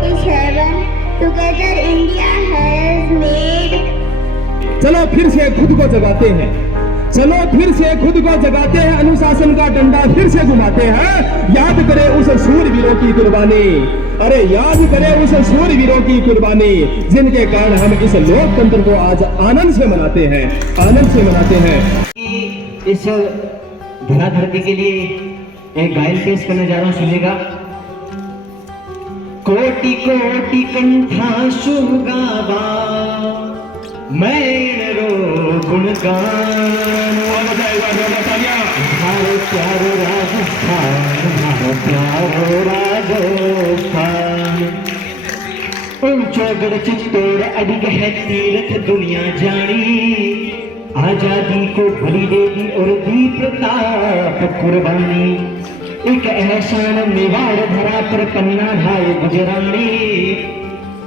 47. Together India has made. चलो फिर से खुद को जगाते हैं, चलो फिर से खुद को जगाते हैं, अनुशासन का डंडा फिर से घुमाते हैं। याद करें उस शूरवीरों की कुर्बानी, अरे याद करें उस शूरवीरों की कुर्बानी, जिनके कारण हम इस लोकतंत्र को आज आनंद से मनाते हैं, आनंद से मनाते हैं। इस धरा धरती के लिए एक गायन पेश करने जा रहा हूं, सुनिएगा। कोटि कोटि कंठाशु गावा मैं रो गुणगान, हमारो प्यारो राजस्थान, हमारो प्यारो राजस्थान। ऊंचो गढ़ चित्तौड़ अडिग है तीर्थ दुनिया जानी, आजादी को बलि दे दी और दी प्रताप कुर्बानी। एक एहसान मेवाड़ धरा पर पन्ना ढाए गुजरानी,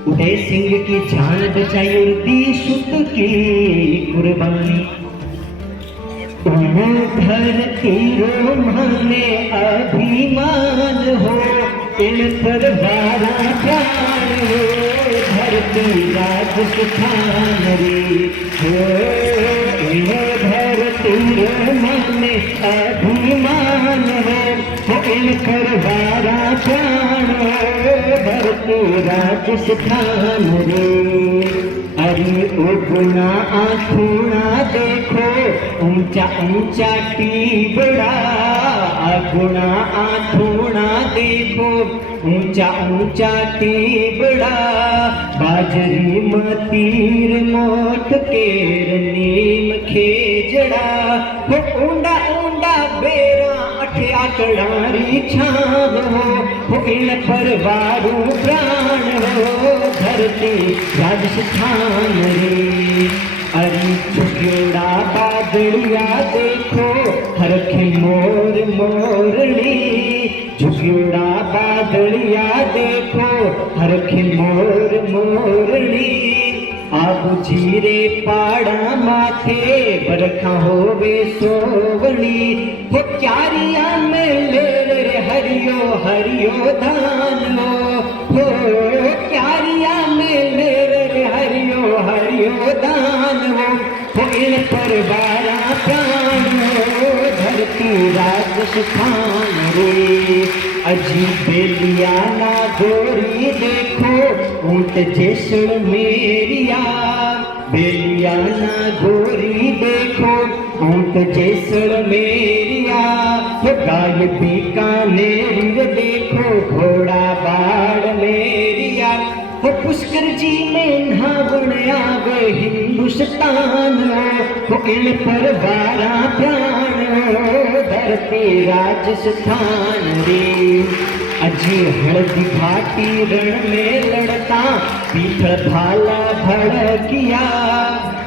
उदय सिंह की जान बचाई और दी सुत की कुर्बानी। धरती रोमाने अभिमान हो, इन पर बारा प्राण हो, धरती राजस्थान रे हो। धरती रोमाने अभिमान हो, इन पर बारा प्राण हो, धरती राजस्थान रे। अरे ओ गुना आँखों देखो, ऊंचा ऊंचा टीबड़ा, गुना आँखों देखो, ऊंचा ऊंचा टीबड़ा। बाजरी मतीर मोट केर नीम खेजड़ा, हो ऊंडा ऊंडा बेरा अठे आकड़ारी छाव हो, इन पर वारू प्राण हो, धरती राजस्थान रे। अरे झुकेड़ा बादलिया देखो, हरखे मोर मोरनी, झुकेड़ा बादलिया देखो, हरखे मोर मोरनी। आबू जीरे पाड़ा माथे बरखा होवे सोवनी, हो क्यारिया में ले रे हरियो हरियो धानो, हो क्यारिया में ले रे हरियो हरियो धानो, हो इन पर बारा प्राण हो, धरती राजस्थान रे। अजी बेलिया ना गोरी देखो, ऊंट जैसन मेरिया, बेलिया ना गोरी देखो, ऊंट जैसन मेरिया। गाय बीकानेर देखो, घोड़ा बाड़ मेरिया। पुष्कर जी में नहावन आवे हिंदुस्तान हो, इन पर बारा प्राण हो, धरती राजस्थान रे। अजी हल्दी घाटी रण में लड़ता, पीछड़ भाला भड़किया,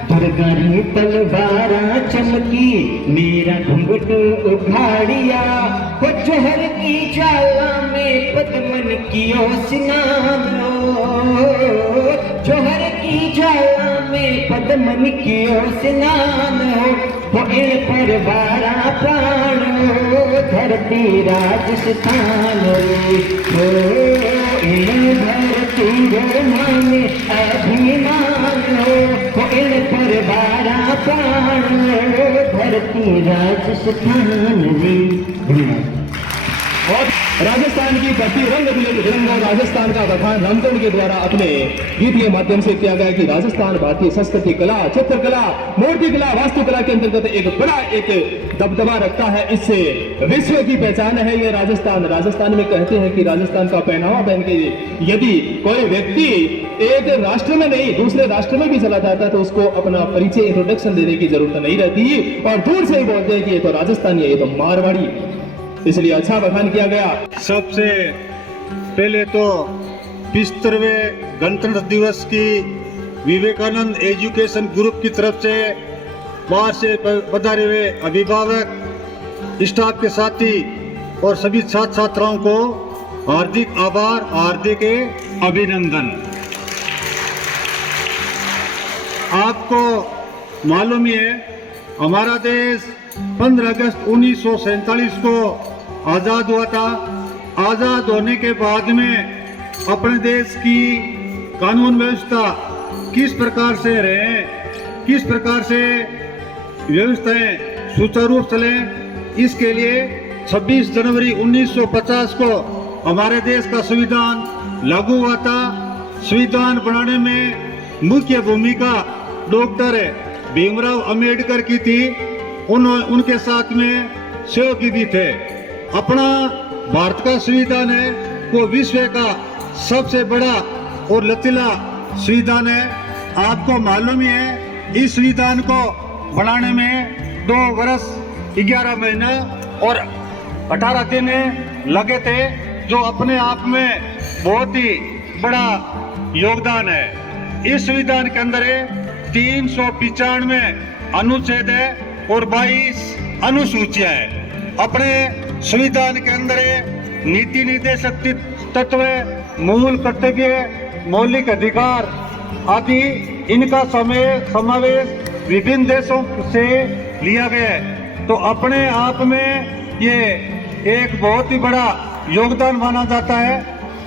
दुर्गरी तलवारा चमकी, मेरा घुंघट उघाड़िया। हो जोहर की ज्वाला में पद्मन कियो स्नान हो, जोहर की ज्वाला में पद्मन कियो स्नान हो, इन पर बारा प्राण हो, धरती राजस्थान रे हो। इन धरती रोमाने अभिमान हो, इन पर बारा प्राण हो, धरती राजस्थान रे। और राजस्थान की धरती रंग बिरंगा, राजस्थान का बखान रामचंद्र के द्वारा अपने गीत के माध्यम से किया गया कि राजस्थान भारतीय संस्कृति कला, चित्रकला, मूर्ति कला, वास्तुकला के अंतर्गत एक बड़ा एक दबदबा रखता है। इससे विश्व की पहचान है ये राजस्थान। राजस्थान में कहते हैं कि राजस्थान का पहनावा पहन के यदि कोई व्यक्ति एक राष्ट्र में नहीं दूसरे राष्ट्र में भी चला जाता तो उसको अपना परिचय इंट्रोडक्शन देने की जरूरत नहीं रहती, और दूर से ही बोलते हैं कि ये तो राजस्थानी है, ये तो मारवाड़ी। इसलिए अच्छा बखान किया गया। सबसे पहले तो 75वें गणतंत्र दिवस की विवेकानंद एजुकेशन ग्रुप की तरफ से बाहर से पधारे हुए अभिभावक, स्टाफ के साथी और सभी छात्र छात्राओं को हार्दिक आभार, हार्दिक अभिनंदन। आपको मालूम ही है हमारा देश 15 अगस्त 1947 को आज़ाद हुआ था। आज़ाद होने के बाद में अपने देश की कानून व्यवस्था किस प्रकार से रहे, किस प्रकार से व्यवस्थाएं सुचारू रूप चले, इसके लिए 26 जनवरी 1950 को हमारे देश का संविधान लागू हुआ था। संविधान बनाने में मुख्य भूमिका डॉक्टर भीमराव अंबेडकर की थी। उनके साथ में सहयोगी भी थे। अपना भारत का संविधान है वो विश्व का सबसे बड़ा और लचीला संविधान है। आपको मालूम ही है इस संविधान को बनाने में 2 वर्ष 11 महीना और 18 दिन लगे थे, जो अपने आप में बहुत ही बड़ा योगदान है। इस संविधान के अंदर 395 अनुच्छेद है और 22 अनुसूचियां है। अपने संविधान के अंदर नीति निर्देशक तत्व, मूल कर्तव्य, मौलिक अधिकार आदि इनका समावेश विभिन्न देशों से लिया गया है। तो अपने आप में ये एक बहुत ही बड़ा योगदान माना जाता है।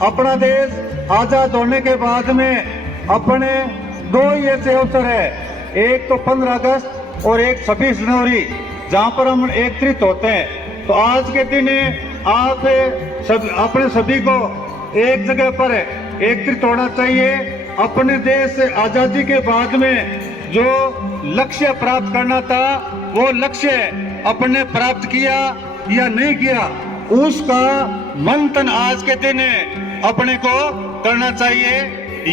अपना देश आजाद होने के बाद में अपने 2 ही ऐसे अवसर है, एक तो 15 अगस्त और एक 26 जनवरी, जहाँ पर हम एकत्रित होते हैं। तो आज के दिन आप अपने सभी को एक जगह पर एकत्रित होना चाहिए। अपने देश आजादी के बाद में जो लक्ष्य प्राप्त करना था वो लक्ष्य अपने प्राप्त किया या नहीं किया, उसका मंथन आज के दिन अपने को करना चाहिए।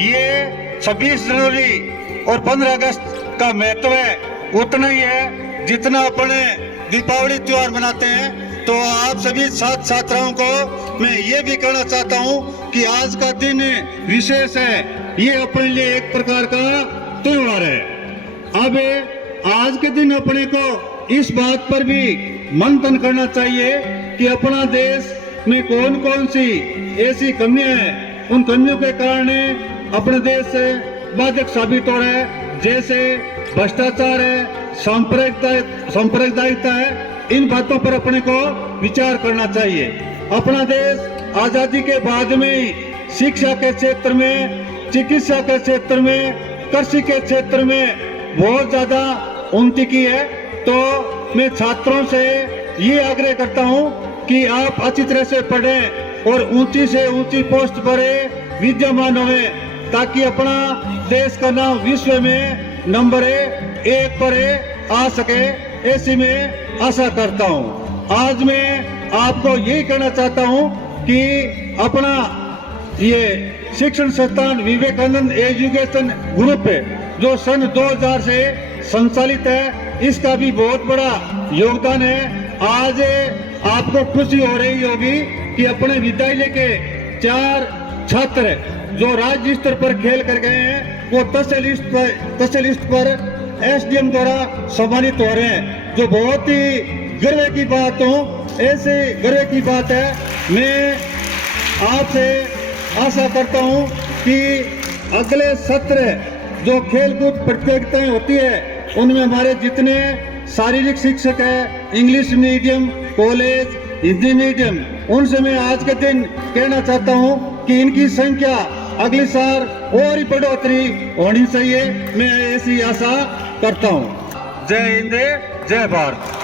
ये 26 जनवरी और 15 अगस्त का महत्व है उतना ही है जितना अपने दीपावली त्योहार मनाते हैं। तो आप सभी छात्र छात्राओं को मैं ये भी कहना चाहता हूँ कि आज का दिन विशेष है, ये अपने लिए एक प्रकार का त्योहार है। अब आज के दिन अपने को इस बात पर भी मंथन करना चाहिए कि अपना देश में कौन कौन सी ऐसी कमियां हैं, उन कमियों के कारण अपने देश से बाधक साबित हो रहा है। जैसे भ्रष्टाचार है, सांप्रदायिकता है, इन बातों पर अपने को विचार करना चाहिए। अपना देश आजादी के बाद में ही शिक्षा के क्षेत्र में, चिकित्सा के क्षेत्र में, कृषि के क्षेत्र में बहुत ज्यादा उन्नति की है। तो मैं छात्रों से ये आग्रह करता हूँ कि आप अच्छी तरह से पढ़ें और ऊंची से ऊंची पोस्ट पर विद्यमान हुए, ताकि अपना देश का नाम विश्व में नंबर 1 पर आ सके, ऐसी मैं आशा करता हूँ। आज मैं आपको यही कहना चाहता हूँ कि अपना ये शिक्षण संस्थान विवेकानंद एजुकेशन ग्रुप जो सन 2000 से संचालित है, इसका भी बहुत बड़ा योगदान है। आज आपको खुशी हो रही होगी कि अपने विद्यालय के 4 छात्र जो राज्य स्तर पर खेल कर गए हैं वो तहसील स्तर पर एसडीएम द्वारा सम्मानित हो रहे हैं, जो बहुत ही गर्व की बात हो। ऐसे गर्व की बात है। मैं आपसे आशा करता हूं कि अगले सत्र जो खेलकूद प्रतियोगिताएं होती है उनमें हमारे जितने शारीरिक शिक्षक है, English medium, college, Hindi medium, उनसे मैं आज के दिन कहना चाहता हूं कि इनकी संख्या अगले साल और ही बढ़ोतरी होनी चाहिए। मैं ऐसी आशा करता हूं। जय हिंद, जय भारत।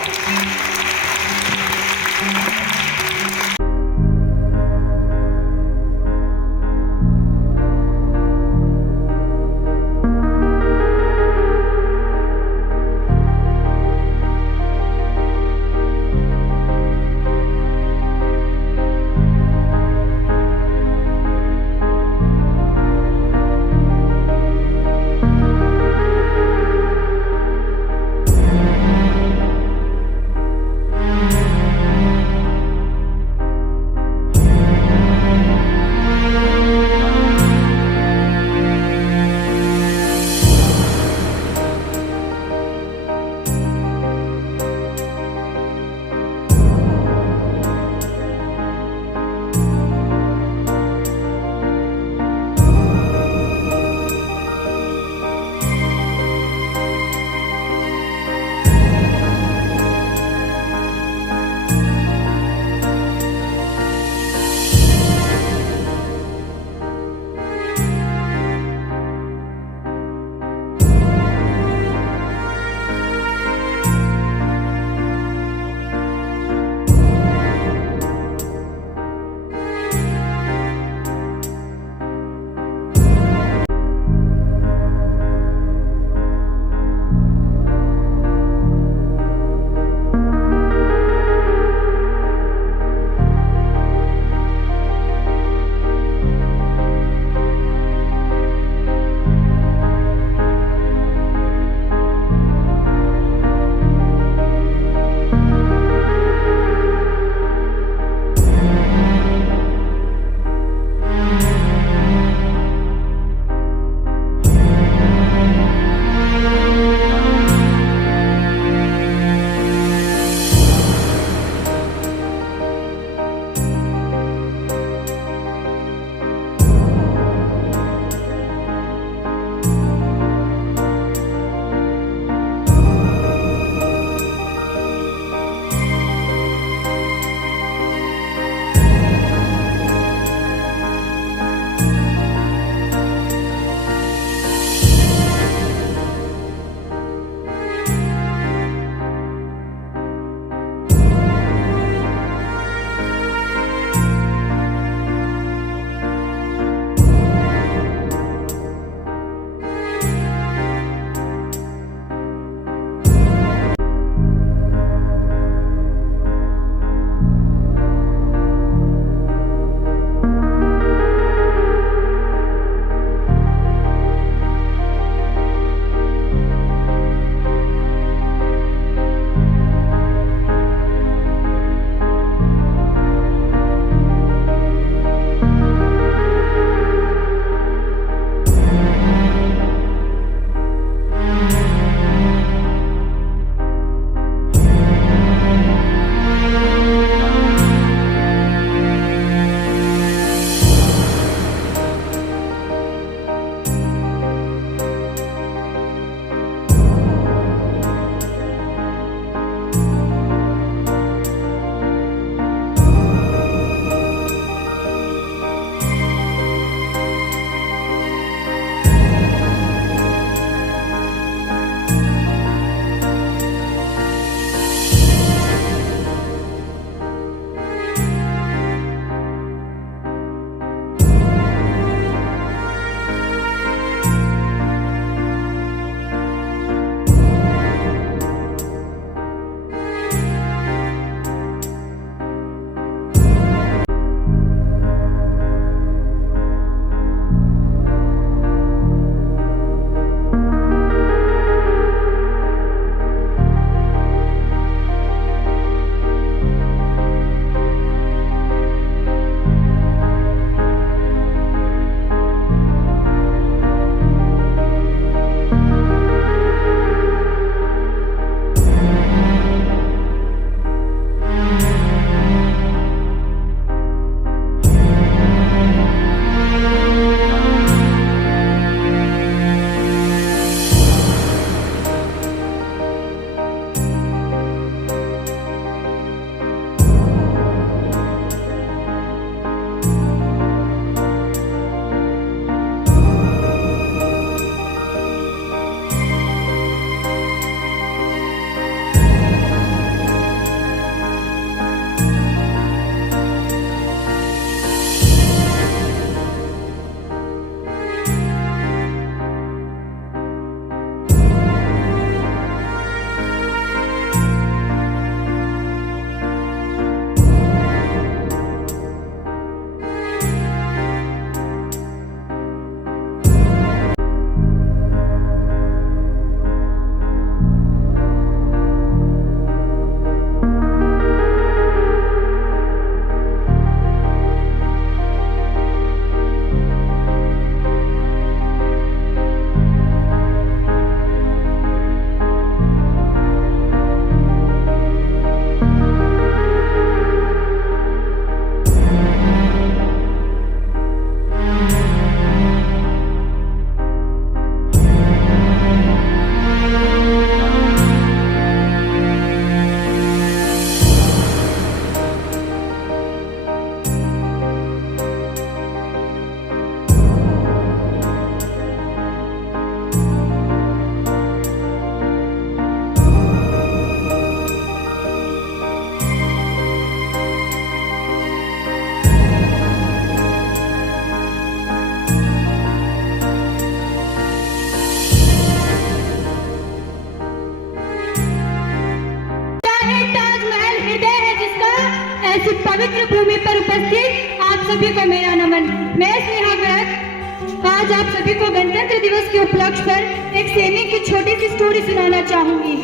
सभी को मेरा नमन। मैं स्नेहा गर्ग आज आप सभी को गणतंत्र दिवस के उपलक्ष्य पर एक सैनिक की छोटी सी स्टोरी सुनाना चाहूंगी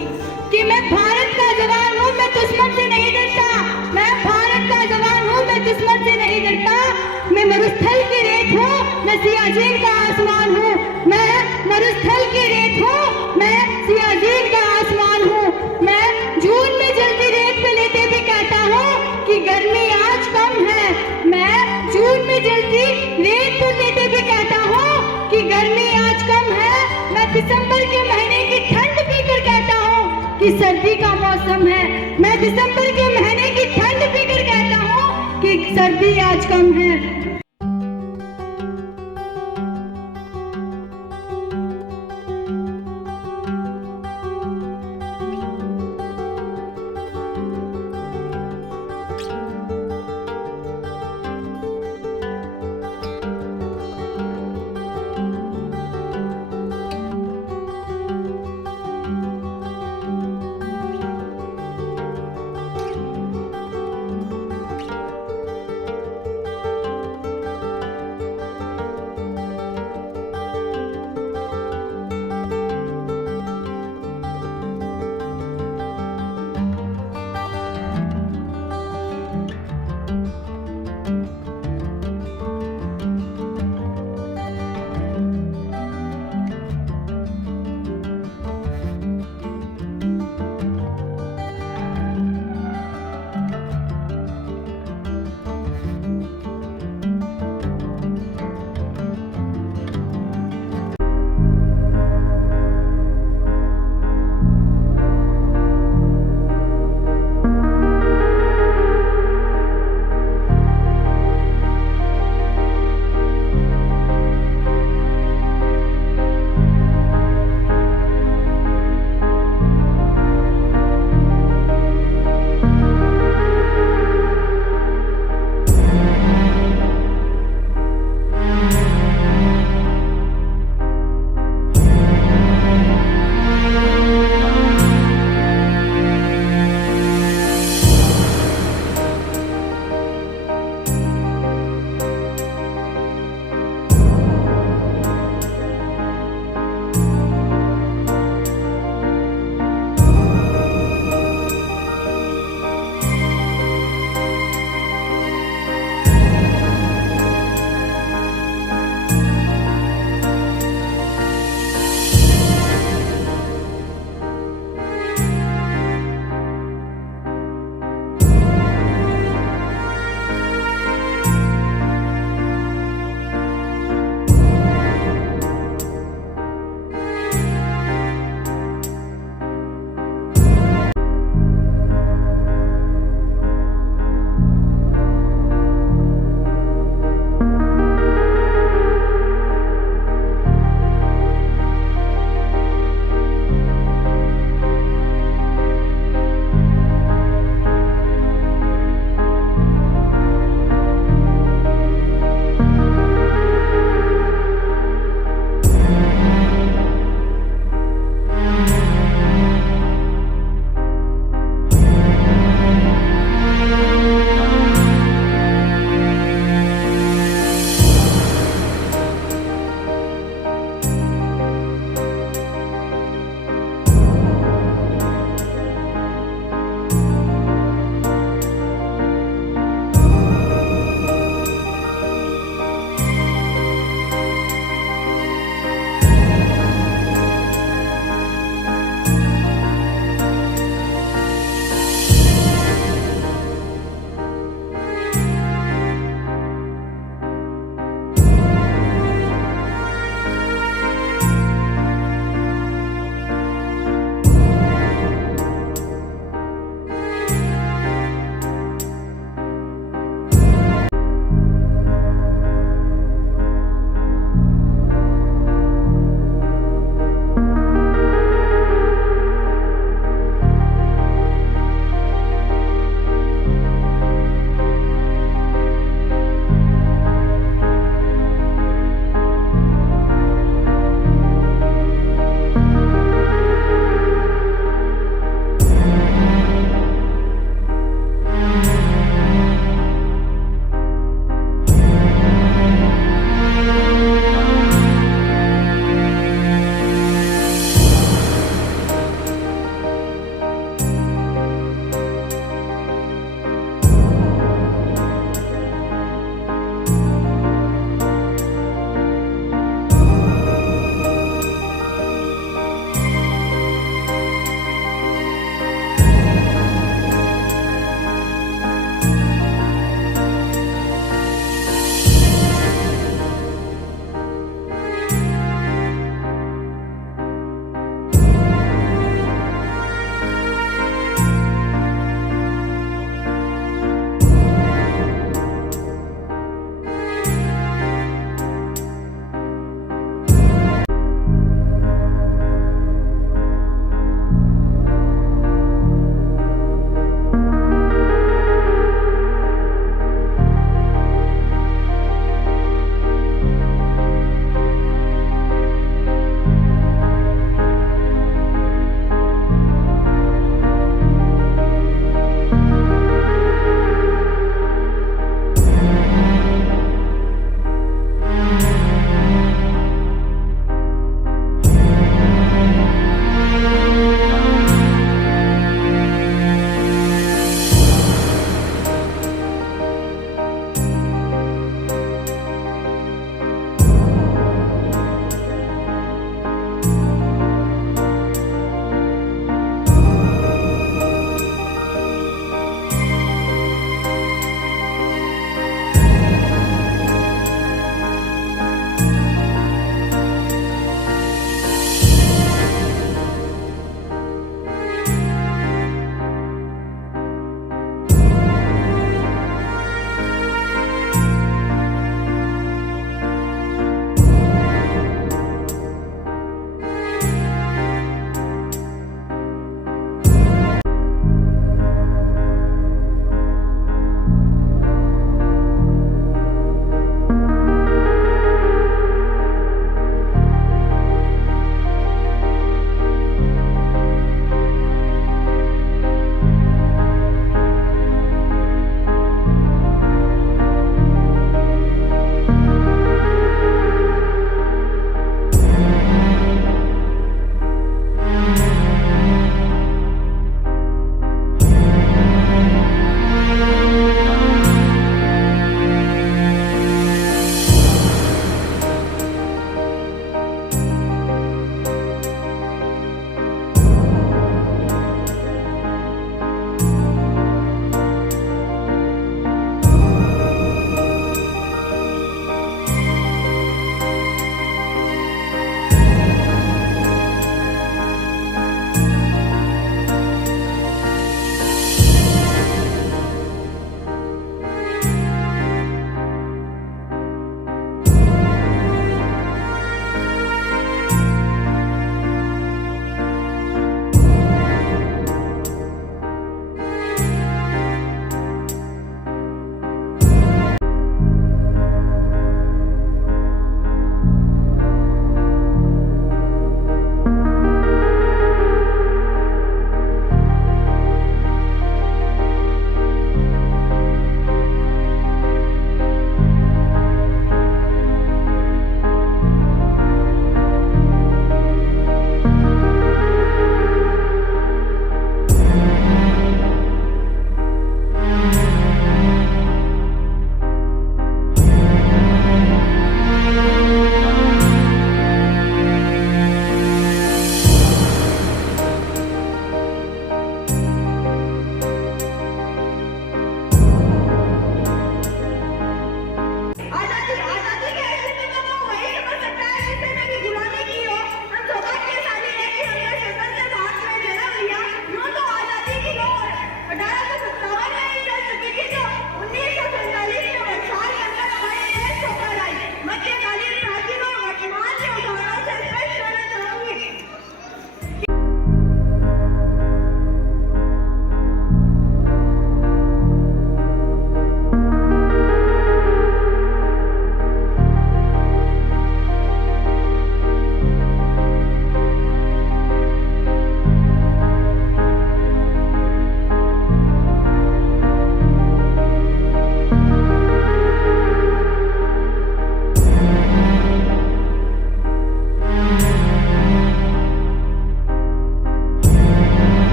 कि मैं भारत का जवान हूँ, मैं दुश्मन से नहीं डरता। मैं भारत का जवान हूँ, मैं दुश्मन से नहीं डरता। मैं मरुस्थल की रेत हूँ, मैं सियाचिन का आसमान हूँ। मैं मरुस्थल की रेत हूँ, मैं सियाचिन का आसमान हूँ। मैं जून में जलती रेत पे लेटे भी कहता हूँ कि गर्मी आज कम है। मैं जून में जलती रेत पे लेटे भी कहता हूँ कि गर्मी आज कम है। मैं दिसंबर के महीने की ठंड पीकर कहता हूँ कि सर्दी का मौसम है। मैं दिसंबर के महीने की ठंड पीकर कहता हूँ कि सर्दी आज कम है।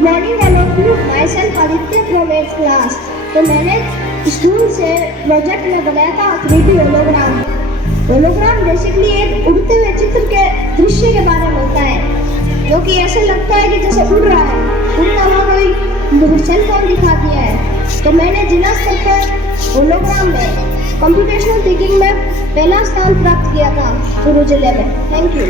Good morning all of you, my self Aditya from 8th class. तो मैंने स्कूल से प्रोजेक्ट में बनाया था 3D होलोग्राम। होलोग्राम बेसिकली एक उड़ते हुए चित्र के दृश्य के बारे में होता है, जो कि ऐसे लगता है कि जैसे उड़ रहा है, उड़ता हुआ कोई सेल फोन दिखा दिया है। तो मैंने जिला स्तर पर होलोग्राम में कंप्यूटेशनल थिंकिंग में पहला स्थान प्राप्त किया था चूरू जिले में। Thank you.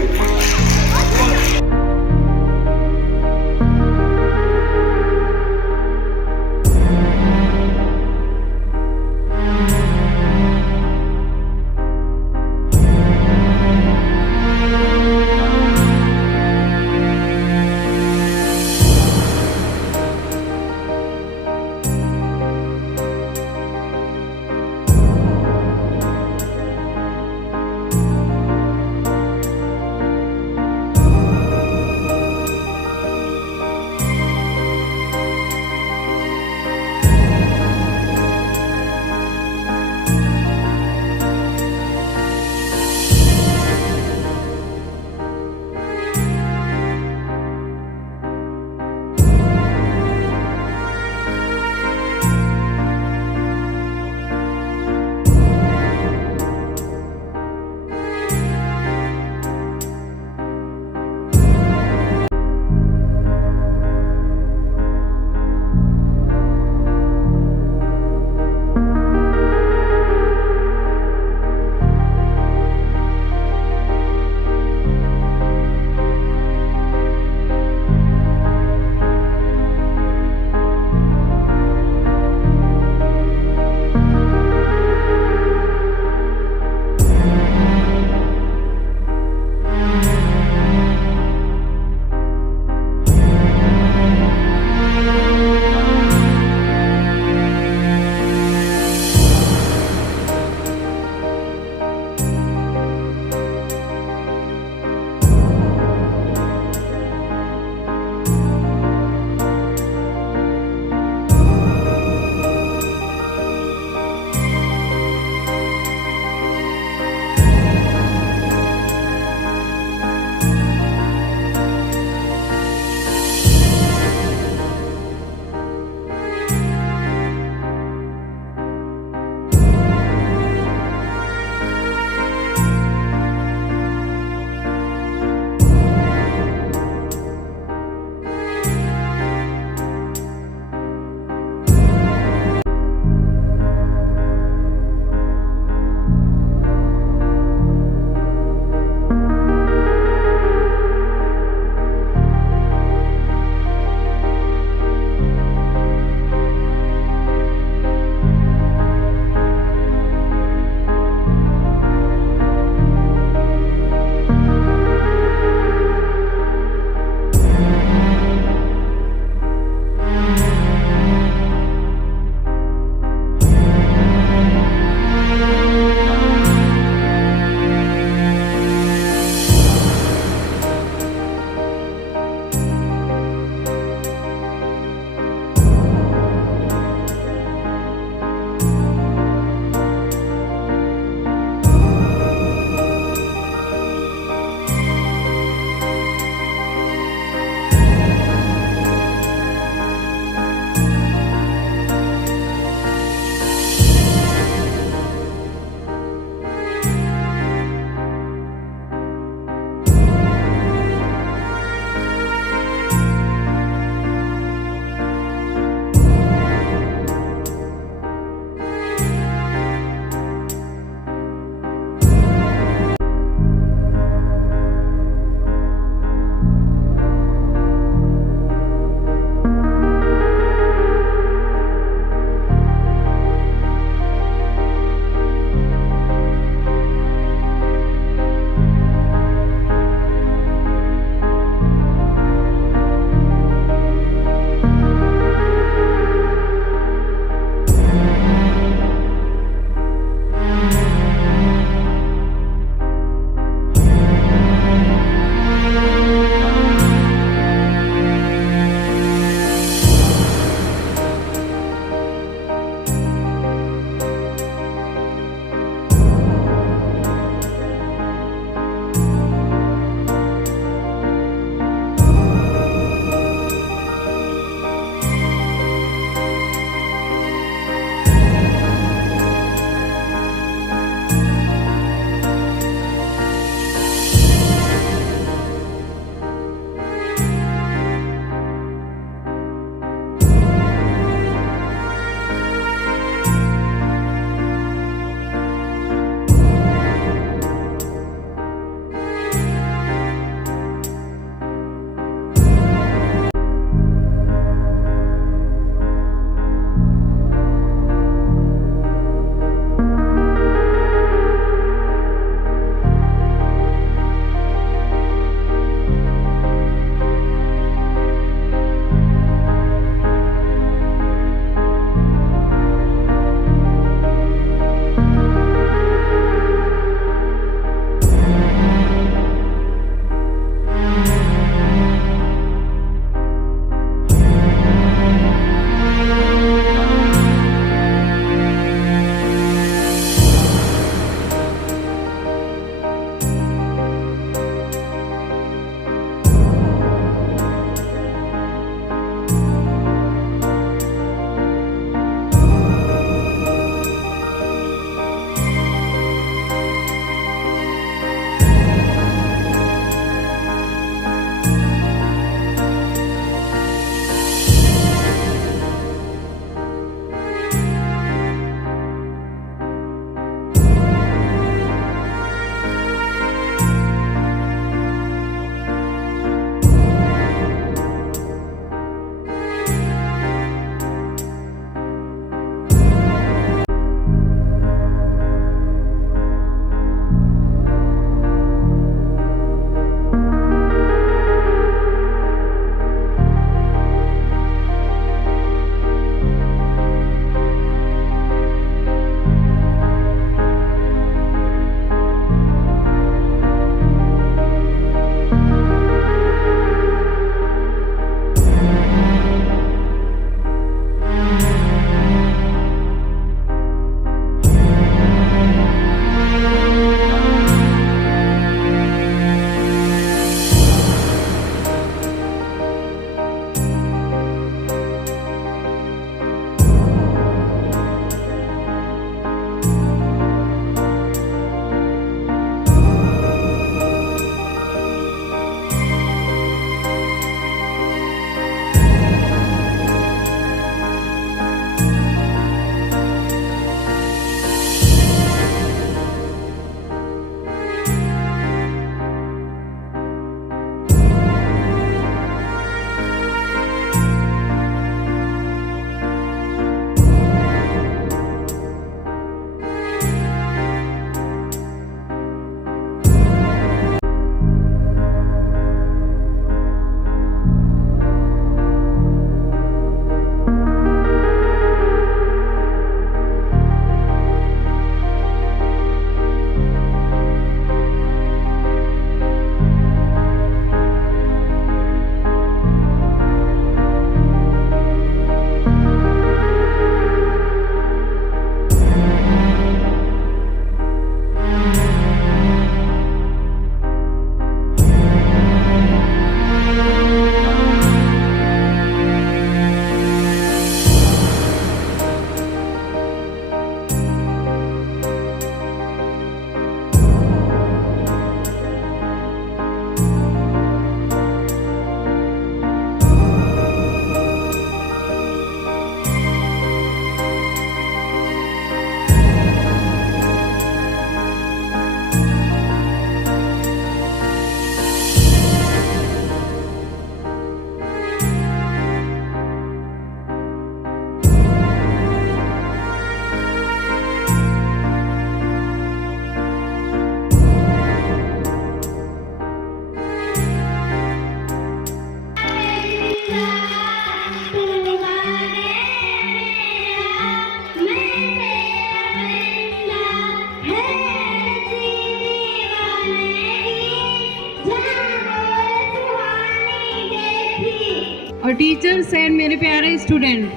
और टीचर्स एंड मेरे प्यारे स्टूडेंट,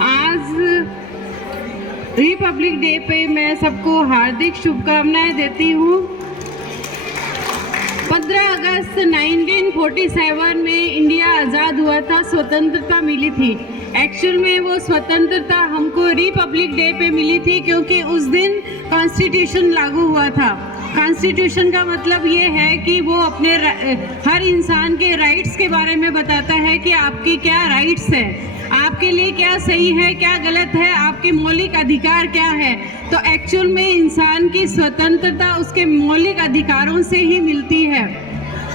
आज रिपब्लिक डे पे मैं सबको हार्दिक शुभकामनाएं देती हूँ। 15 अगस्त 1947 में इंडिया आज़ाद हुआ था, स्वतंत्रता मिली थी। एक्चुअल में वो स्वतंत्रता हमको रिपब्लिक डे पे मिली थी क्योंकि उस दिन कॉन्स्टिट्यूशन लागू हुआ था। कॉन्स्टिट्यूशन का मतलब ये है कि वो अपने हर इंसान के राइट्स के बारे में बताता है कि आपकी क्या राइट्स है, आपके लिए क्या सही है, क्या गलत है, आपके मौलिक अधिकार क्या है। तो एक्चुअल में इंसान की स्वतंत्रता उसके मौलिक अधिकारों से ही मिलती है।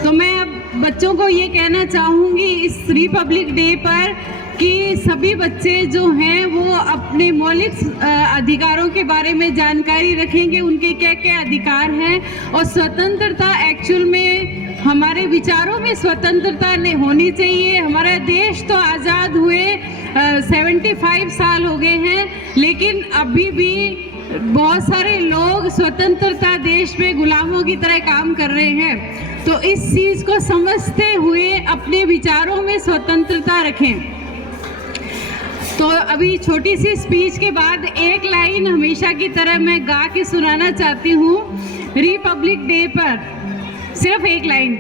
तो मैं अब बच्चों को ये कहना चाहूँगी इस रिपब्लिक डे पर कि सभी बच्चे जो हैं वो अपने मौलिक अधिकारों के बारे में जानकारी रखेंगे, उनके क्या क्या अधिकार हैं। और स्वतंत्रता एक्चुअल में हमारे विचारों में स्वतंत्रता होनी चाहिए। हमारा देश तो आज़ाद हुए 75 साल हो गए हैं, लेकिन अभी भी बहुत सारे लोग स्वतंत्रता देश में गुलामों की तरह काम कर रहे हैं। तो इस चीज़ को समझते हुए अपने विचारों में स्वतंत्रता रखें। तो अभी छोटी सी स्पीच के बाद एक लाइन हमेशा की तरह मैं गा के सुनाना चाहती हूँ रिपब्लिक डे पर, सिर्फ एक लाइन।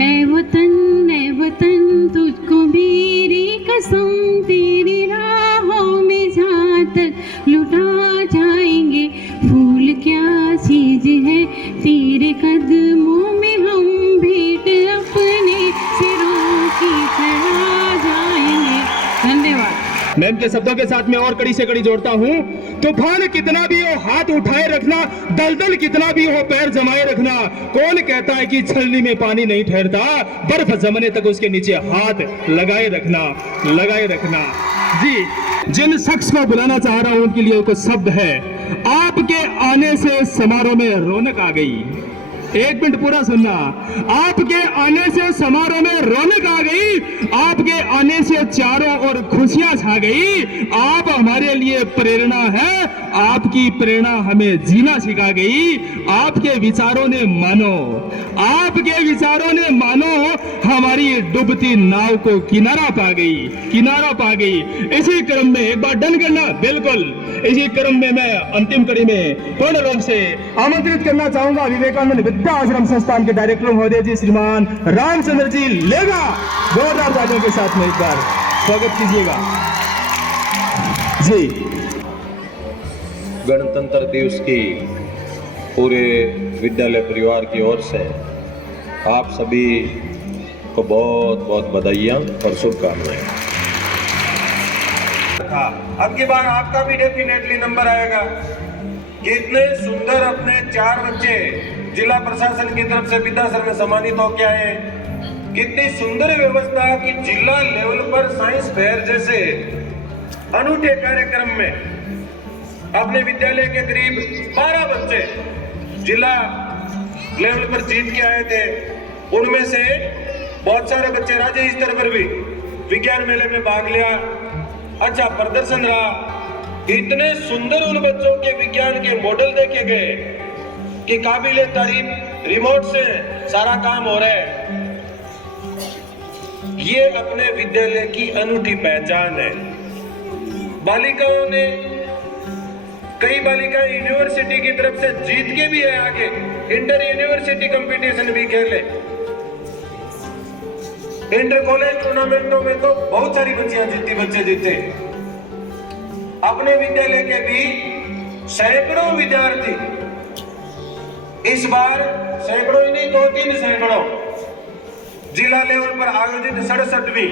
ए वतन तुझको मेरी कसम, तेरी राहों में जहाँ तक लुटा जाएंगे, फूल क्या चीज है तेरे कदमों में, हम भेंट अपने सिरों की चढ़ा जाएंगे। धन्यवाद। मैं इनके शब्दों के साथ में और कड़ी से कड़ी जोड़ता हूँ। तूफान कितना भी हो हाथ उठाए रखना, दलदल कितना भी हो पैर जमाए रखना। कौन कहता है कि छलनी में पानी नहीं ठहरता, बर्फ जमने तक उसके नीचे हाथ लगाए रखना, लगाए रखना। जी, जिन शख्स को बुलाना चाह रहा हूं उनके लिए कुछ शब्द है। आपके आने से समारोह में रौनक आ गई। एक मिनट पूरा सुनना। आपके आने से समारोह में रौनक आ गई, आपके आने से चारों ओर खुशियां छा गई। आप हमारे लिए प्रेरणा है, आपकी प्रेरणा हमें जीना सिखा गई। आपके विचारों ने मानो, आपके विचारों ने मानो हमारी डूबती नाव को किनारा पा गई, किनारा पा गई। इसी क्रम में एक बार डन करना, बिल्कुल इसी क्रम में मैं अंतिम कड़ी में पूर्ण रूप से आमंत्रित करना चाहूंगा विवेकानंद विद्या आश्रम संस्थान के डायरेक्टर महोदय जी श्रीमान रामचंद्र जी लेगा। जोरदार तालियों के साथ में एक बार स्वागत कीजिएगा जी। गणतंत्र दिवस की पूरे विद्यालय परिवार की ओर से आप सभी को बहुत बहुत बधाइयाँ और शुभकामनाएं। अब की बार आपका भी डेफिनेटली नंबर आएगा। कितने सुंदर अपने 4 बच्चे जिला प्रशासन की तरफ से विद्यासर में सम्मानित होकर आए। कितनी सुंदर व्यवस्था कि जिला लेवल पर साइंस फेयर जैसे अनूठे कार्यक्रम में अपने विद्यालय के करीब 12 बच्चे जिला लेवल पर जीत के आए थे। उनमें से बहुत सारे बच्चे राज्य स्तर पर भी विज्ञान मेले में भाग लिया, अच्छा प्रदर्शन रहा। इतने सुंदर उन बच्चों के विज्ञान के मॉडल देखे गए कि काबिले तारीफ रिमोट से सारा काम हो रहा है। ये अपने विद्यालय की अनूठी पहचान है। बालिकाओं ने, कई बालिकाएं यूनिवर्सिटी की तरफ से जीत के भी है आगे, इंटर यूनिवर्सिटी कंपटीशन भी खेले। इंटर कॉलेज टूर्नामेंटों में तो बहुत सारी बच्चियां जीती, बच्चे जीते। अपने विद्यालय के भी सैकड़ों विद्यार्थी इस बार, सैकड़ों ही नहीं 2-3 सैकड़ों जिला लेवल पर आयोजित 67वीं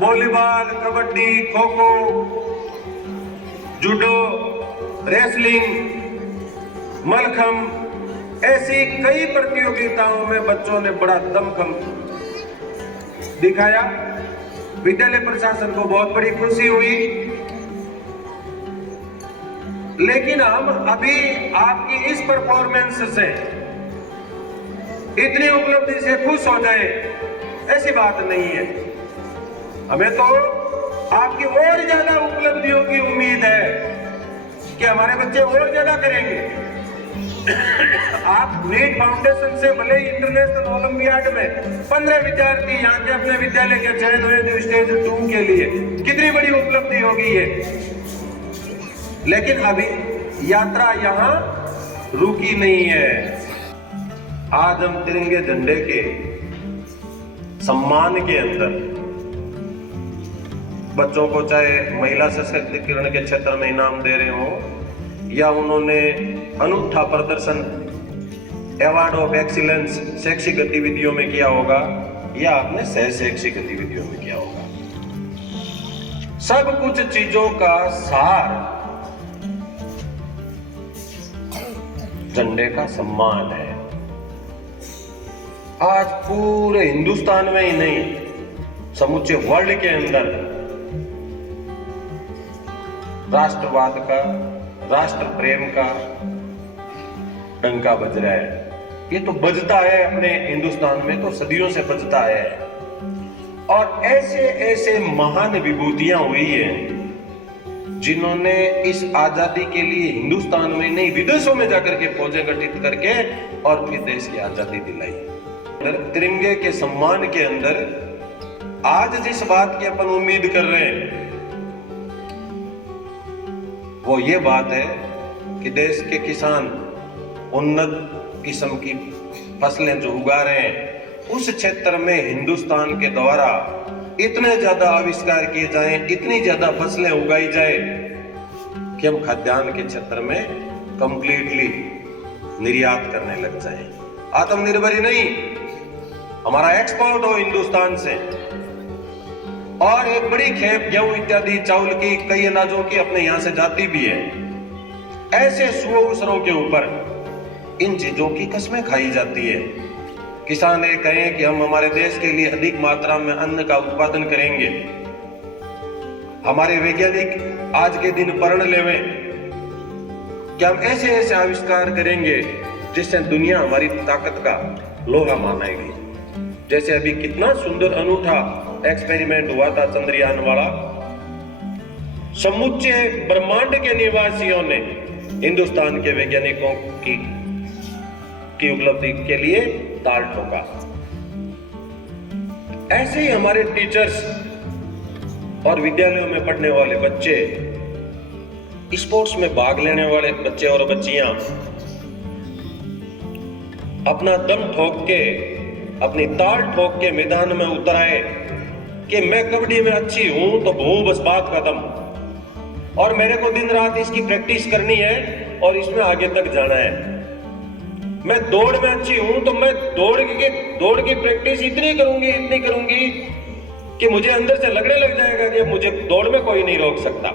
volleyball, kabaddi, kho kho, judo, wrestling, mallakhamb ऐसी कई प्रतियोगिताओं में बच्चों ने बड़ा दमखम दिखाया। विद्यालय प्रशासन को बहुत बड़ी खुशी हुई। लेकिन हम अभी आपकी इस परफॉर्मेंस से, इतनी उपलब्धि से खुश हो जाए ऐसी बात नहीं है। हमें तो आपकी और ज्यादा उपलब्धियों की उम्मीद है कि हमारे बच्चे और ज्यादा करेंगे। आप नीट फाउंडेशन से भले ही इंटरनेशनल ओलंपियाड में 15 विद्यार्थी यहाँ के अपने विद्यालय के चयन हुए जो स्टेज 2 के लिए, कितनी बड़ी उपलब्धि होगी ये। लेकिन अभी यात्रा यहाँ रुकी नहीं है। आज हम तिरंगे झंडे के सम्मान के अंदर बच्चों को चाहे महिला सशक्तिकरण के क्षेत्र में इनाम दे रहे हो या उन्होंने अनूठा प्रदर्शन अवार्ड ऑफ एक्सीलेंस शैक्षिक गतिविधियों में किया होगा या आपने सह शैक्षिक गतिविधियों में किया होगा, सब कुछ चीजों का सार झंडे का सम्मान है। आज पूरे हिंदुस्तान में ही नहीं, समूचे वर्ल्ड के अंदर राष्ट्रवाद का, राष्ट्र प्रेम का डंका बज रहा है। ये तो बजता है अपने हिंदुस्तान में, तो सदियों से बजता है। और ऐसे ऐसे महान विभूतियां हुई हैं जिन्होंने इस आजादी के लिए हिंदुस्तान में नहीं विदेशों में जाकर के फौजें गठित करके और फिर देश की आजादी दिलाई। तिरंगे के सम्मान के अंदर आज जिस बात की अपन उम्मीद कर रहे हैं वो ये बात है कि देश के किसान उन्नत किस्म की फसलें जो उगा रहे हैं, उस क्षेत्र में हिंदुस्तान के द्वारा इतने ज्यादा आविष्कार किए जाएं, इतनी ज्यादा फसलें उगाई जाए कि हम खाद्यान्न के क्षेत्र में कंप्लीटली निर्यात करने लग जाएं। आत्मनिर्भर ही नहीं, हमारा एक्सपोर्ट हो हिंदुस्तान से, और एक बड़ी खेप गेहूं इत्यादि चावल की, कई अनाजों की अपने यहां से जाती भी है। ऐसे सुअवसरों के ऊपर इन चीजों की कस्में खाई जाती है। किसान ये कहें कि हम हमारे देश के लिए अधिक मात्रा में अन्न का उत्पादन करेंगे, हमारे वैज्ञानिक आज के दिन प्रण लेवें कि हम ऐसे ऐसे आविष्कार करेंगे जिससे दुनिया हमारी ताकत का लोहा मानेगी। जैसे अभी कितना सुंदर अनूठा एक्सपेरिमेंट हुआ था चंद्रयान वाला, समूचे ब्रह्मांड के निवासियों ने हिंदुस्तान के वैज्ञानिकों की उपलब्धि के लिए ताल ठोका। ऐसे ही हमारे टीचर्स और विद्यालयों में पढ़ने वाले बच्चे, स्पोर्ट्स में भाग लेने वाले बच्चे और बच्चियां अपना दम ठोक के, अपनी ताल ठोक के मैदान में उतर आए कि मैं कबड्डी में अच्छी हूं तो हूं बस बात खत्म, और मेरे को दिन रात इसकी प्रैक्टिस करनी है और इसमें आगे तक जाना है। मैं दौड़ में अच्छी हूं तो मैं दौड़ की प्रैक्टिस इतनी करूंगी कि मुझे अंदर से लगने लग जाएगा कि मुझे दौड़ में कोई नहीं रोक सकता।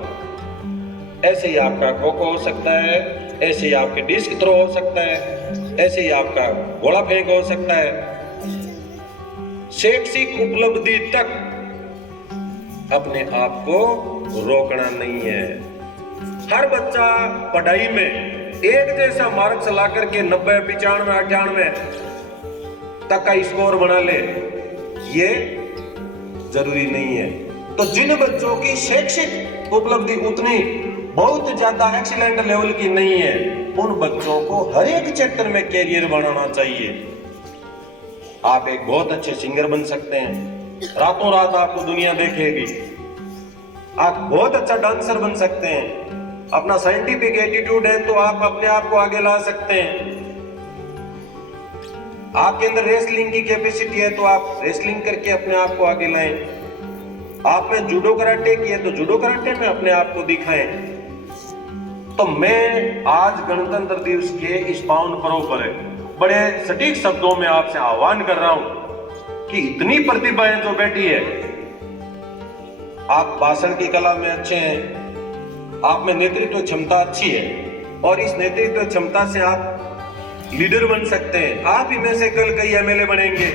ऐसे ही आपका खो खो हो सकता है, ऐसे ही आपके डिस्क थ्रो हो सकता है, ऐसे ही आपका गोला फेंक हो सकता है। शैक्षिक उपलब्धि तक अपने आप को रोकना नहीं है। हर बच्चा पढ़ाई में एक जैसा मार्क्स ला करके 90, 95, 98 तक का स्कोर बना ले, ये जरूरी नहीं है। तो जिन बच्चों की शैक्षिक उपलब्धि उतनी बहुत ज्यादा एक्सीलेंट लेवल की नहीं है, उन बच्चों को हर एक क्षेत्र में कैरियर बनाना चाहिए। आप एक बहुत अच्छे सिंगर बन सकते हैं, रातों रात आपको दुनिया देखेगी। आप बहुत अच्छा डांसर बन सकते हैं, अपना साइंटिफिक एटीट्यूड है तो आप अपने आप को आगे ला सकते हैं। आपके अंदर रेसलिंग की कैपेसिटी है तो आप रेसलिंग करके अपने आप को आगे लाएं। आप में जूडो कराटे की है तो जूडो कराटे में अपने आप को दिखाएं। तो मैं आज गणतंत्र दिवस के इस पावन पर्व पर बड़े सटीक शब्दों में आपसे आह्वान कर रहा हूं कि इतनी प्रतिभाएं जो बैठी है, आप भाषण की कला में अच्छे हैं, आप में नेतृत्व क्षमता अच्छी है, और इस नेतृत्व क्षमता से आप लीडर बन सकते हैं। आप ही में से कल कई एमएलए बनेंगे,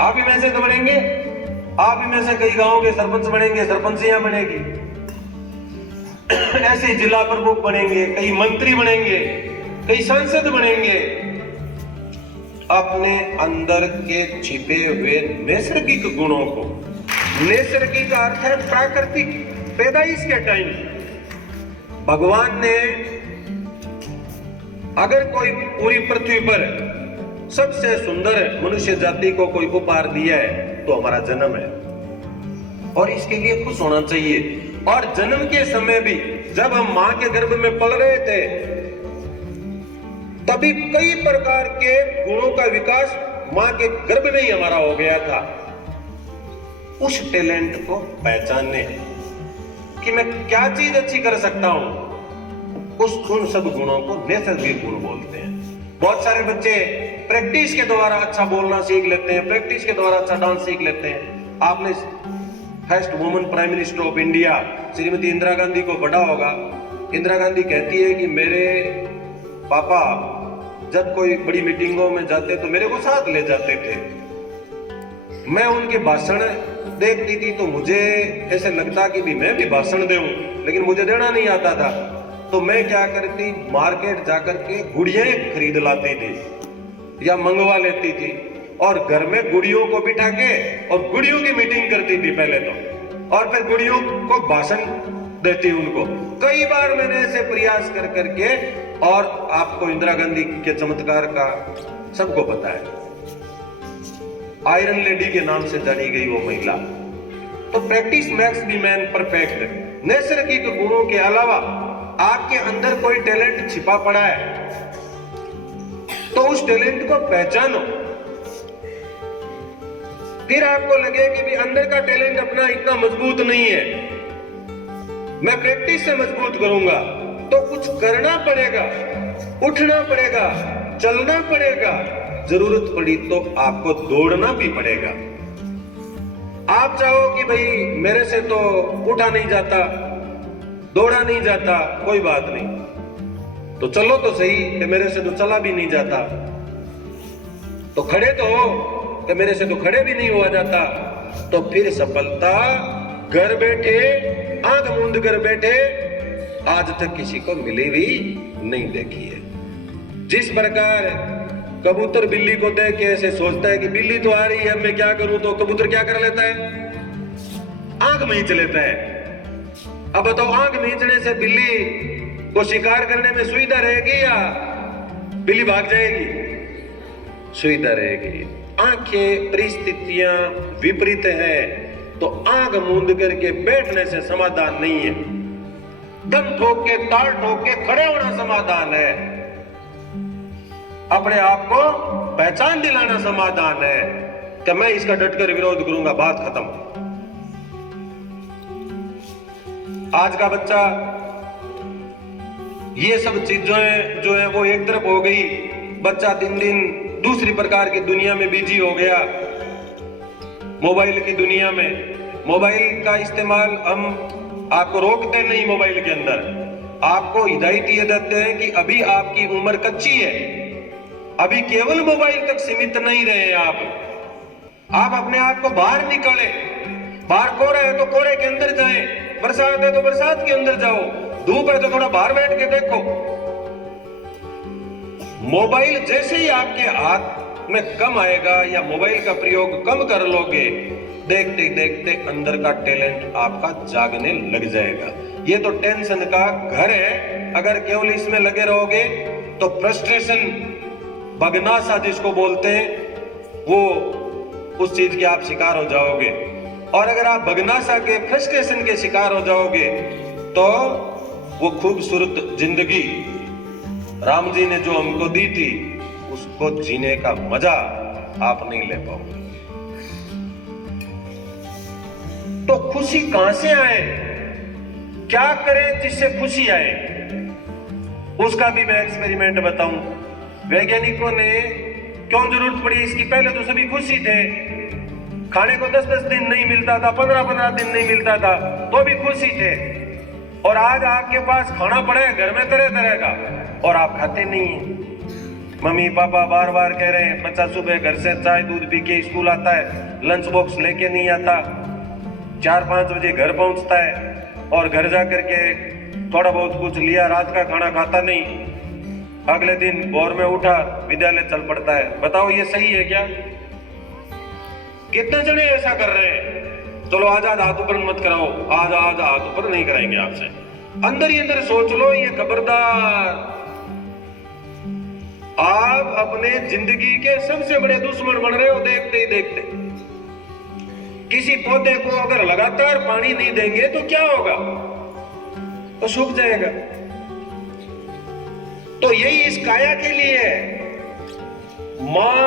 आप ही में से तो बनेंगे, आप ही में से कई गांवों के सरपंच बनेंगे, सरपंचियां बनेगी, ऐसे जिला प्रमुख बनेंगे, कई मंत्री बनेंगे, कई सांसद बनेंगे। अपने अंदर के छिपे हुए नैसर्गिक गुणों को, नैसर्गिक का अर्थ है प्राकृतिक, पैदाइश के टाइम भगवान ने अगर कोई पूरी पृथ्वी पर सबसे सुंदर मनुष्य जाति को कोई उपहार दिया है तो हमारा जन्म है, और इसके लिए खुश होना चाहिए। और जन्म के समय भी जब हम मां के गर्भ में पल रहे थे तभी कई प्रकार के गुणों का विकास मां के गर्भ में ही हमारा हो गया था। उस टैलेंट को पहचानने कि मैं क्या चीज अच्छी कर सकता हूं, उन सब गुणों को नैसर्गिक गुण बोलते हैं। बहुत सारे बच्चे प्रैक्टिस के द्वारा अच्छा बोलना सीख लेते हैं, प्रैक्टिस के द्वारा अच्छा डांस सीख लेते हैं। आपने first woman prime minister of India Shrimati Indira Gandhi को पढ़ा होगा। इंदिरा गांधी कहती है कि मेरे पापा जब कोई बड़ी मीटिंगों में जाते तो मेरे को साथ ले जाते थे। मैं उनके भाषण देखती थी तो मुझे ऐसे लगता कि भी मैं भी भाषण दूं, लेकिन मुझे देना नहीं आता था। तो मैं क्या करती, मार्केट जाकर के गुड़ियां खरीद लाती थी या मंगवा लेती थी और घर में गुड़ियों को बिठा के और गुड़ियों की मीटिंग करती थी पहले तो, और फिर गुड़ियों को भाषण देती उनको। कई बार मैंने ऐसे प्रयास कर करके, और आपको इंदिरा गांधी के चमत्कार का सबको पता है, आयरन लेडी के नाम से जानी गई वो महिला। तो practice makes the man perfect. नैसर्गिक गुणों के अलावा आपके अंदर कोई टैलेंट छिपा पड़ा है तो उस टैलेंट को पहचानो। फिर आपको लगे कि भी अंदर का टैलेंट अपना इतना मजबूत नहीं है, मैं प्रैक्टिस से मजबूत करूंगा, तो कुछ करना पड़ेगा, उठना पड़ेगा, चलना पड़ेगा, जरूरत पड़ी तो आपको दौड़ना भी पड़ेगा। आप चाहो कि भाई मेरे से तो उठा नहीं जाता, दौड़ा नहीं जाता, कोई बात नहीं, तो चलो तो सही कि मेरे से तो चला भी नहीं जाता, तो खड़े तो हो कि मेरे से तो खड़े भी नहीं हुआ जाता। तो फिर सफलता घर बैठे, आंख मूंद कर बैठे आज तक किसी को मिली भी नहीं देखी है। जिस प्रकार कबूतर बिल्ली को देख के ऐसे सोचता है कि बिल्ली तो आ रही है, मैं क्या करूं, तो कबूतर क्या कर लेता है, आंख मींच लेता है। अब बताओ, आंख मींचने से बिल्ली को शिकार करने में सुविधा रहेगी या बिल्ली भाग जाएगी? सुविधा रहेगी। आंखें परिस्थितियां विपरीत है तो आंख मूंद करके बैठने से समाधान नहीं है, दम ठोक के ताल ठोक के खड़े होना समाधान है, अपने आप को पहचान दिलाना समाधान है कि मैं इसका डटकर विरोध करूंगा, बात खत्म। आज का बच्चा ये सब चीजें जो है वो एक तरफ हो गई, बच्चा दिन दिन दूसरी प्रकार की दुनिया में बिजी हो गया, मोबाइल की दुनिया में। मोबाइल का इस्तेमाल हम आपको रोकते नहीं, मोबाइल के अंदर आपको हिदायत ये देते हैं कि अभी आपकी उम्र कच्ची है, अभी केवल मोबाइल तक सीमित नहीं रहे आप अपने आप को बाहर निकाले। बाहर कोहरा है तो कोहरे के अंदर जाएं, बरसात है तो बरसात के अंदर जाओ, धूप है तो थोड़ा बाहर बैठ के देखो। मोबाइल जैसे ही आपके हाथ में कम आएगा या मोबाइल का प्रयोग कम कर लोगे, देखते देखते अंदर का टैलेंट आपका जागने लग जाएगा। ये तो टेंशन का घर है, अगर केवल इसमें लगे रहोगे तो फ्रस्ट्रेशन, बगनासा जिसको बोलते हैं, वो उस चीज के आप शिकार हो जाओगे। और अगर आप बगनासा के, फ्रस्ट्रेशन के शिकार हो जाओगे तो वो खूबसूरत जिंदगी राम जी ने जो हमको दी थी उसको जीने का मजा आप नहीं ले पाओगे। तो खुशी कहां से आए, क्या करें जिससे खुशी आए, उसका भी मैं एक्सपेरिमेंट बताऊं। वैज्ञानिकों ने क्यों जरूरत पड़ी इसकी, पहले तो सभी खुशी थे, खाने को 10-10 दिन नहीं मिलता था, 15-15 दिन नहीं मिलता था, तो भी खुशी थे। और आज आपके पास खाना पड़ा है घर में तरह तरह का और आप खाते नहीं हैं। मम्मी पापा बार बार कह रहे हैं, बच्चा सुबह घर से चाय दूध पी के स्कूल आता है, लंच बॉक्स लेके नहीं आता, 4-5 बजे घर पहुंचता है और घर जा करके थोड़ा बहुत कुछ लिया, रात का खाना खाता नहीं, अगले दिन भोर में उठा विद्यालय चल पड़ता है। बताओ ये सही है क्या? कितने जने ऐसा कर रहे हैं? चलो आज हाथ ऊपर मत कराओ, आज हाथ ऊपर नहीं कराएंगे आपसे। अंदर ही अंदर सोच लो, ये खबरदार आप अपने जिंदगी के सबसे बड़े दुश्मन बन रहे हो देखते ही देखते। किसी पौधे को अगर लगातार पानी नहीं देंगे तो क्या होगा, तो सूख जाएगा। तो यही इस काया के लिए है। मां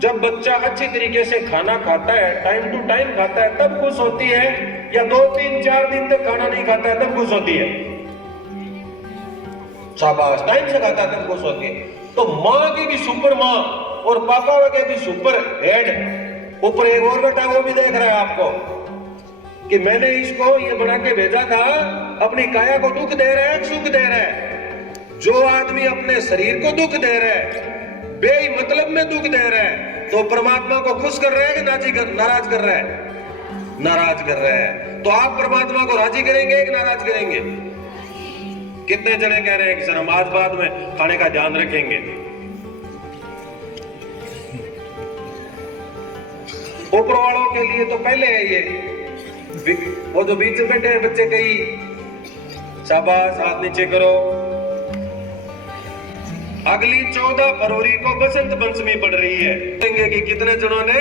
जब बच्चा अच्छी तरीके से खाना खाता है, टाइम टू टाइम खाता है, तब खुश होती है, या 2, 3, 4 दिन तक खाना नहीं खाता है तब खुश होती है? शाबाश, टाइम से खाता है तब खुश होती है। तो मां की भी सुपर मां और पापा के भी सुपर हेड। ऊपर एक और बेटा वो भी देख रहा है आपको कि मैंने इसको ये बना के भेजा था, अपनी काया को दुख दे रहा है, सुख दे रहा है। जो आदमी अपने शरीर को दुख दे रहा है, बेमतलब में दुख दे रहा है, तो परमात्मा को खुश कर रहा है कि नाराज कर रहा है? नाराज कर रहा है। तो आप परमात्मा को राजी करेंगे कि नाराज करेंगे? कितने जने कह रहे हैं कि सर हम आज बाद में खाने का ध्यान रखेंगे? ऊपर वालों के लिए तो पहले है ये। वो जो बीच में बैठे हैं बच्चे, कई शाबाश, हाथ नीचे करो। अगली 14 फरवरी को बसंत पंचमी पड़ रही है। देखेंगे कि कितने जनों ने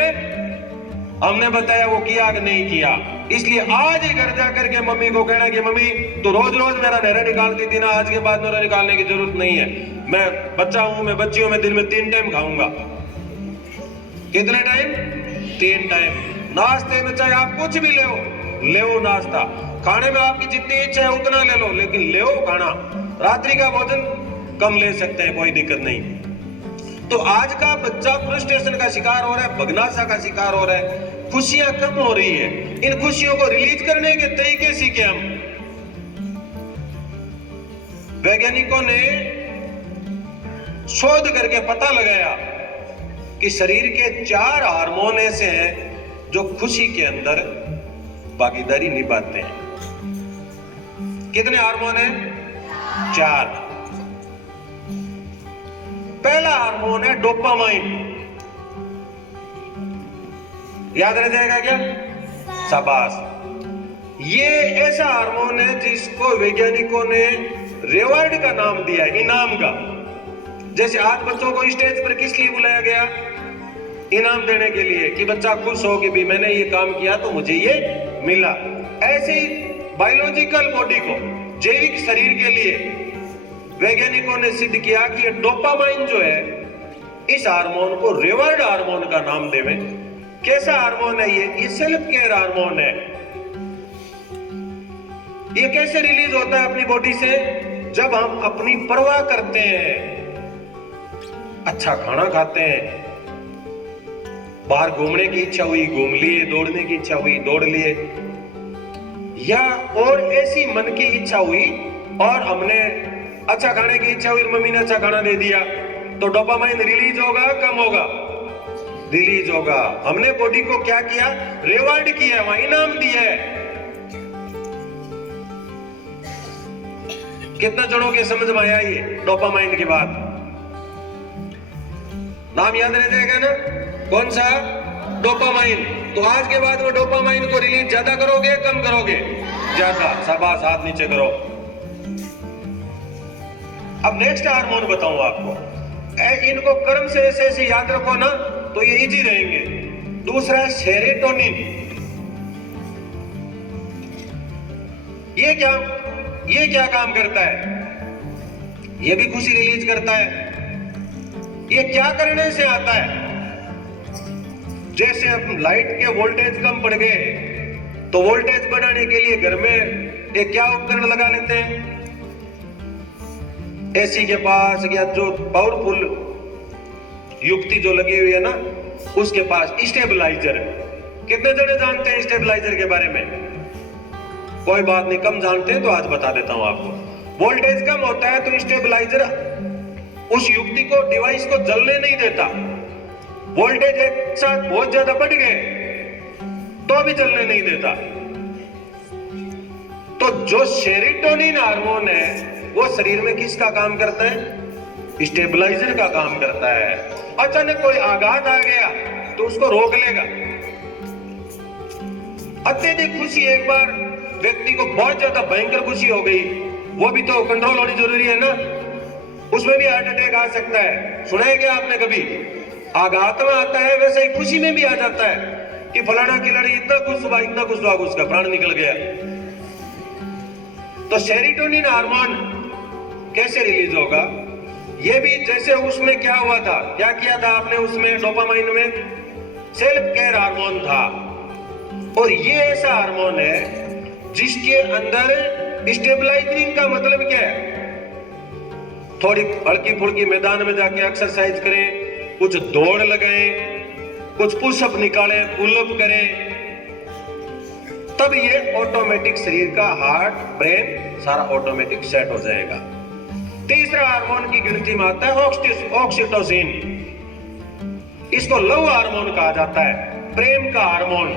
हमने बताया वो किया कि नहीं किया। इसलिए आज ही घर जाकर के मम्मी को कहना कि मम्मी तो रोज रोज मेरा नहरा निकालती थी ना, आज के बाद मेरा निकालने की जरूरत नहीं है। मैं बच्चा हूं, मैं बच्ची हूं, मैं दिन में 3 टाइम खाऊंगा। कितने टाइम? 3 टाइम। नाश्ते में चाहे आप कुछ भी ले नाश्ता, खाने में आपकी जितनी इच्छा है उतना ले लो, लेकिन ले खाना। रात्रि का भोजन कम ले सकते हैं, कोई दिक्कत नहीं। तो आज का बच्चा फ्रस्ट्रेशन का शिकार हो रहा है, बगनासा का शिकार हो रहा है, खुशियां कम हो रही है। इन खुशियों को रिलीज करने के तरीके सीखे हम। वैज्ञानिकों ने शोध करके पता लगाया कि शरीर के 4 हार्मोन ऐसे हैं जो खुशी के अंदर भागीदारी निभाते हैं। कितने हार्मोन हैं? 4। पहला हार्मोन है डोपामाइन। याद रह जाएगा क्या? शाबाश। ये ऐसा हार्मोन है जिसको वैज्ञानिकों ने रिवॉर्ड का नाम दिया है, इनाम का। जैसे आज बच्चों को स्टेज पर किस लिए बुलाया गया? इनाम देने के लिए, कि बच्चा खुश हो कि भी मैंने ये काम किया तो मुझे ये मिला। ऐसे ही बायोलॉजिकल बॉडी को, जैविक शरीर के लिए वैज्ञानिकों ने सिद्ध किया कि ये डोपामाइन जो है, इस हार्मोन को रिवॉर्ड हार्मोन का नाम देवे। कैसा हार्मोन है ये सेल्फ केयर हार्मोन है। ये कैसे रिलीज होता है अपनी बॉडी से? जब हम अपनी परवाह करते हैं, अच्छा खाना खाते हैं, बाहर घूमने की इच्छा हुई घूम लिए, दौड़ने की इच्छा हुई दौड़ लिए, या और ऐसी मन की इच्छा हुई और हमने अच्छा खाने की इच्छा हुई, मम्मी ने अच्छा खाना दे दिया, तो डोपामाइन रिलीज होगा, कम होगा? रिलीज होगा। हमने बॉडी को क्या किया? रिवॉर्ड किया, वहां इनाम दिया है। कितना जनों के समझ में आया ये डोपामाइन की बात? नाम याद रह जाएगा ना? कौन सा? डोपामाइन। तो आज के बाद वो डोपामाइन को रिलीज ज्यादा करोगे, कम करोगे? ज्यादा। शाबाश, हाथ नीचे करो। अब नेक्स्ट हार्मोन बताऊं आपको। इनको कर्म से ऐसे याद रखो ना तो ये इजी रहेंगे। दूसरा है सेरोटोनिन। ये क्या काम करता है? ये भी खुशी रिलीज करता है। ये क्या करने से आता है? जैसे अब लाइट के वोल्टेज कम पड़ गए तो वोल्टेज बढ़ाने के लिए घर में एक क्या उपकरण लगा लेते हैं? एसी के पास या जो पावरफुल युक्ति जो लगी हुई है ना, उसके पास स्टेबलाइजर है। कितने जने जानते हैं स्टेबलाइजर के बारे में? कोई बात नहीं, कम जानते हैं तो आज बता देता हूं आपको। वोल्टेज कम होता है तो स्टेबलाइजर उस युक्ति को, डिवाइस को जलने नहीं देता। वोल्टेज एक साथ बहुत ज्यादा बढ़ गए तो भी जलने नहीं देता। तो जो सेरोटोनिन हार्मोन है वो शरीर में किसका काम करता है? स्टेबलाइजर का काम करता है। अचानक कोई आघात आ गया तो उसको रोक लेगा। अत्यधिक खुशी, एक बार व्यक्ति को बहुत ज्यादा भयंकर खुशी हो गई, वो भी तो कंट्रोल होनी जरूरी है ना। उसमें भी हार्ट अटैक आ सकता है। सुना है क्या आपने कभी? आघात में आता है, वैसे ही खुशी में भी आ जाता है कि फलाना खिलाड़ी इतना खुश हुआ, इतना खुश हुआ, उसका प्राण निकल गया। तो सेरोटोनिन हार्मोन कैसे रिलीज होगा? ये भी जैसे उसमें क्या हुआ था, क्या किया था आपने उसमें, डोपामाइन में सेल्फ केयर हार्मोन था। और ये ऐसा हार्मोन है जिसके अंदर स्टेबलाइजिंग का मतलब क्या है? थोड़ी हल्की फुल्की मैदान में जाके एक्सरसाइज करें, कुछ दौड़ लगाएं, कुछ पुशअप निकालें, पुलअप करें, तब ये ऑटोमेटिक शरीर का हार्ट, ब्रेन सारा ऑटोमेटिक सेट हो जाएगा। तीसरा हार्मोन की गिनती में आता है ऑक्सीटोसिन। इसको लव हार्मोन कहा जाता है, प्रेम का हार्मोन।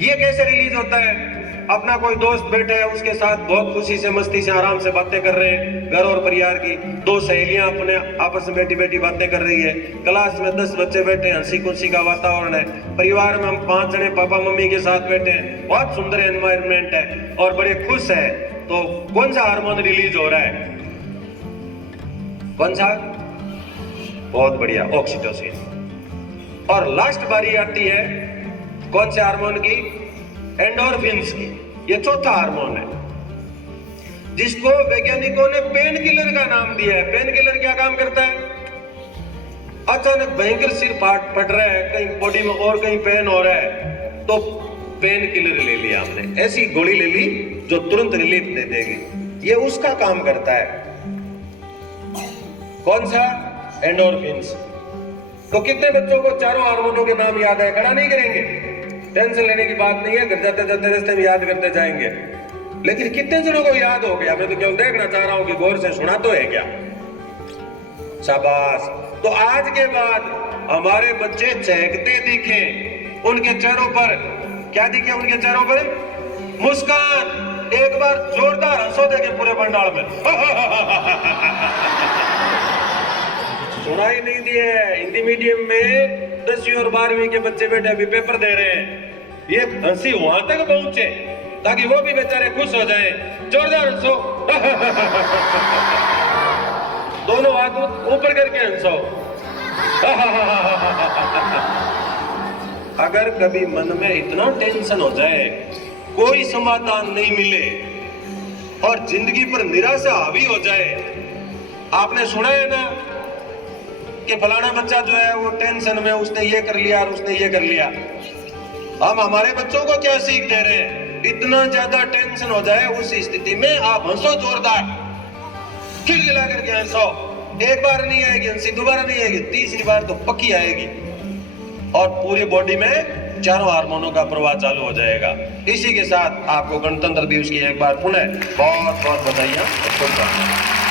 ये कैसे रिलीज होता है? अपना कोई दोस्त बैठे है, उसके साथ बहुत खुशी से, मस्ती से, आराम से बातें कर रहे हैं, घर और परिवार की। दो सहेलियां अपने आपस में बैठी बैठी बातें कर रही है। क्लास में 10 बच्चे बैठे हैं, हंसी खुशी का वातावरण है। परिवार में हम 5 जने पापा मम्मी के साथ बैठे हैं, बहुत सुंदर एनवायरनमेंट है और बड़े खुश है। तो कौन सा हार्मोन रिलीज हो रहा है? कौन सा? बहुत बढ़िया, ऑक्सीटोसिन। और लास्ट बारी आती है कौन से हार्मोन की? एंडोर्फिन्स की। ये चौथा हार्मोन है जिसको वैज्ञानिकों ने पेन किलर का नाम दिया है। पेन किलर क्या काम करता है? अचानक भयंकर सिर फट रहा है, कहीं बॉडी में और कहीं पेन हो रहा है, तो पेन किलर ले लिया हमने, ऐसी गोली ले ली जो तुरंत रिलीफ दे देगी। ये उसका काम करता है। कौन सा? एंडोर्फिन्स। तो कितने बच्चों को चारों हार्मोनों के नाम याद है? खड़ा नहीं करेंगे, टेंशन लेने की बात नहीं है, घर जाते जाते रास्ते में याद करते जाएंगे। लेकिन कितने जनों को याद हो गया? मैं तो केवल देखना चाह रहा हूं कि गौर से सुना तो है क्या? शाबाश। तो आज के बाद हमारे बच्चे चहकते दिखे, उनके चेहरों पर क्या दिखे? उनके चेहरों पर मुस्कान। एक बार जोरदार हंसो देंगे पूरे पंडाल में। सुना ही नहीं दिए। हिंदी मीडियम में 10वीं और 12वीं के बच्चे बैठे अभी पेपर दे रहे हैं। ये हंसी वहां तक पहुंचे ताकि वो भी बेचारे खुश हो जाएं। जोरदार हंसो। दोनों हाथ ऊपर करके हंसो। अगर कभी मन में इतना टेंशन हो जाए, कोई समाधान नहीं मिले और जिंदगी पर निराशा हावी हो जाए, आपने सुना है ना कि फलाना बच्चा जो है वो टेंशन में, उसने ये कर लिया और उसने ये कर लिया। हम हमारे बच्चों को क्या सीख दे रहे हैं? इतना ज्यादा टेंशन हो जाए उस स्थिति में आप हंसो जोरदार, खिलखिला करके हंसो। एक बार नहीं आएगी हंसी, दोबारा नहीं आएगी, तीसरी बार तो पक्की आएगी और पूरी बॉडी में चारों हार्मोनों का प्रवाह चालू हो जाएगा। इसी के साथ आपको गणतंत्र दिवस की एक बार पुनः बहुत बहुत बधाइयां और शुभकामनाएं।